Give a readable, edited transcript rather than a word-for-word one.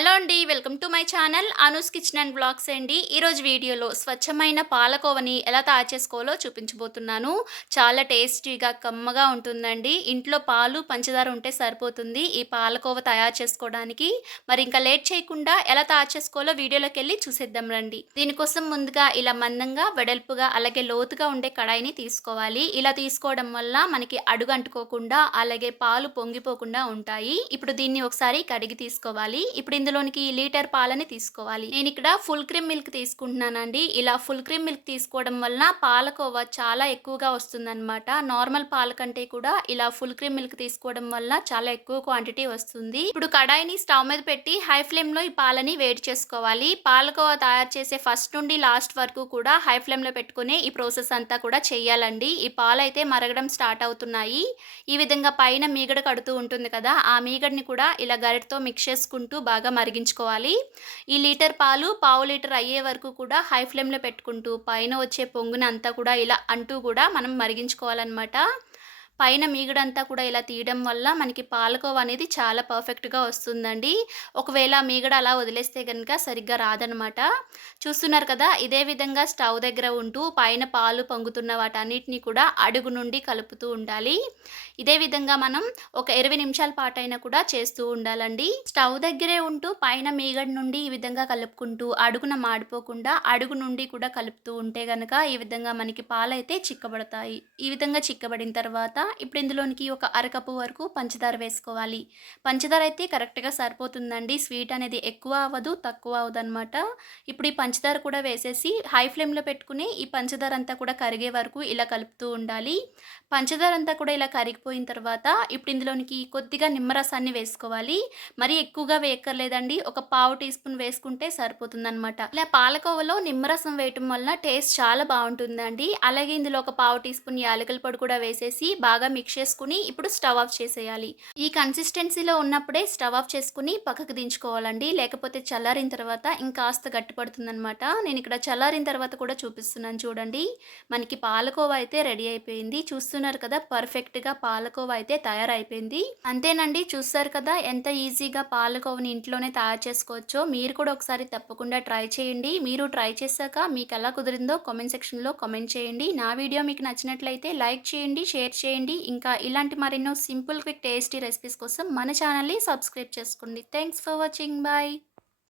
Hello అండి. Welcome to my channel Anu's kitchen and vlogs అండి. ఈరోజు వీడియోలో స్వచ్ఛమైన పాలకోవని ఎలా తయారు చేసుకోవాలో చూపించబోతున్నాను. చాలా టేస్టీగా, కమ్మగా ఉంటుందండి. ఇంట్లో పాలు, పంచదార ఉంటే సరిపోతుంది ఈ పాలకోవ తయారు చేసుకోవడానికి. మరి ఇంకా లేట్ చేయకుండా ఎలా తయారు చేసుకోవాలో వీడియోలోకెళ్ళి చూసేద్దాం రండి. దీనికోసం ముందుగా ఇలా మందంగా, వెడల్పుగా అలాగే లోతుగా ఉండే కడాయిని తీసుకోవాలి. ఇలా తీసుకోవడం వల్ల మనకి అడుగు అంటుకోకుండా అలాగే పాలు పొంగిపోకుండా ఉంటాయి. ఇప్పుడు దీన్ని ఒకసారి కడిగి తీసుకోవాలి. ఇప్పుడు ఇందులోనికి లీటర్ పాలని తీసుకోవాలి. నేను ఇక్కడ ఫుల్ క్రీమ్ మిల్క్ తీసుకుంటున్నానండి. ఇలా ఫుల్ క్రీమ్ మిల్క్ తీసుకోవడం వలన పాలకోవా చాలా ఎక్కువగా వస్తుందన్నమాట. నార్మల్ పాల కంటే కూడా ఇలా ఫుల్ క్రీమ్ మిల్క్ తీసుకోవడం వల్ల చాలా ఎక్కువ క్వాంటిటీ వస్తుంది. ఇప్పుడు కడాయిని స్టవ్ మీద పెట్టి హై ఫ్లేమ్ లో ఈ పాలని వేడి చేసుకోవాలి. పాలకోవా తయారు చేసే ఫస్ట్ నుండి లాస్ట్ వరకు కూడా హై ఫ్లేమ్ లో పెట్టుకుని ఈ ప్రాసెస్ అంతా కూడా చేయాలండి. ఈ పాలు అయితే మరగడం స్టార్ట్ అవుతున్నాయి. ఈ విధంగా పైన మీగడ కడుతూ ఉంటుంది కదా, ఆ మీగడని కూడా ఇలా గరిటతో మిక్స్ చేసుకుంటూ బాగా మరిగించుకోవాలి. ఈ లీటర్ పాలు పావు లీటర్ అయ్యే వరకు కూడా హై ఫ్లేమ్లో పెట్టుకుంటూ పైన వచ్చే పొంగుని అంతా కూడా ఇలా అంటూ కూడా మనం మరిగించుకోవాలన్నమాట. పైన మీగడంతా కూడా ఇలా తీయడం వల్ల మనకి పాలకోవా అనేది చాలా పర్ఫెక్ట్గా వస్తుందండి. ఒకవేళ మీగడ అలా వదిలేస్తే కనుక సరిగ్గా రాదనమాట. చూస్తున్నారు కదా, ఇదే విధంగా స్టవ్ దగ్గర ఉంటూ పైన పాలు పొంగుతున్న వాటన్నిటిని కూడా అడుగు నుండి కలుపుతూ ఉండాలి. ఇదే విధంగా మనం ఒక 20 నిమిషాల పాటైనా కూడా చేస్తూ ఉండాలండి. స్టవ్ దగ్గరే ఉంటూ పైన మీగడ నుండి ఈ విధంగా కలుపుకుంటూ అడుగున మాడిపోకుండా అడుగు నుండి కూడా కలుపుతూ ఉంటే గనక ఈ విధంగా మనకి పాలైతే చిక్కబడతాయి. ఈ విధంగా చిక్కబడిన తర్వాత ఇప్పుడు ఇందులోనికి ఒక అరకప్పు వరకు పంచదార వేసుకోవాలి. పంచదార అయితే కరెక్ట్గా సరిపోతుందండి. స్వీట్ అనేది ఎక్కువ అవ్వదు, తక్కువ అవ్వదన్నమాట. ఇప్పుడు ఈ పంచదార కూడా వేసేసి హై ఫ్లేమ్లో పెట్టుకుని ఈ పంచదార అంతా కూడా కరిగే వరకు ఇలా కలుపుతూ ఉండాలి. పంచదార అంతా కూడా ఇలా కరిగిపోయిన తర్వాత ఇప్పుడు ఇందులోనికి కొద్దిగా నిమ్మరసాన్ని వేసుకోవాలి. మరి ఎక్కువగా వేయక్కర్లేదండి. ఒక పావు టీ స్పూన్ వేసుకుంటే సరిపోతుందన్నమాట. ఇలా పాలకోవలో నిమ్మరసం వేయటం వల్ల టేస్ట్ చాలా బాగుంటుందండి. అలాగే ఇందులో ఒక పావు టీ స్పూన్ యాలకుల పొడి కూడా వేసేసి బాగా మిక్స్ చేసుకుని ఇప్పుడు స్టవ్ ఆఫ్ చేసేయాలి. ఈ కన్సిస్టెన్సీలో ఉన్నప్పుడే స్టవ్ ఆఫ్ చేసుకుని పక్కకు దించుకోవాలండి. లేకపోతే చల్లారిన తర్వాత ఇంకాస్త గట్టిపడుతుందన్నమాట. నేను ఇక్కడ చల్లారిన తర్వాత కూడా చూపిస్తున్నాను చూడండి. మనకి పాలకోవా అయితే రెడీ అయిపోయింది. చూస్తున్నారు కదా, పర్ఫెక్ట్గా పాలకోవా అయితే తయారైపోయింది. అంతేనండి, చూస్తారు కదా ఎంత ఈజీగా పాలకోవని ఇంట్లోనే తయారు చేసుకోవచ్చో. మీరు కూడా ఒకసారి తప్పకుండా ట్రై చేయండి. మీరు ట్రై చేశాక మీకు ఎలా కుదిరిందో కామెంట్ సెక్షన్లో కామెంట్ చేయండి. నా వీడియో మీకు నచ్చినట్లయితే లైక్ చేయండి, షేర్ చేయండి. ఇంకా ఇలాంటి మరెన్నో సింపుల్ క్విక్ టేస్టీ రెసిపీస్ కోసం మన ఛానల్ని సబ్స్క్రైబ్ చేసుకోండి. Thanks for watching. బాయ్.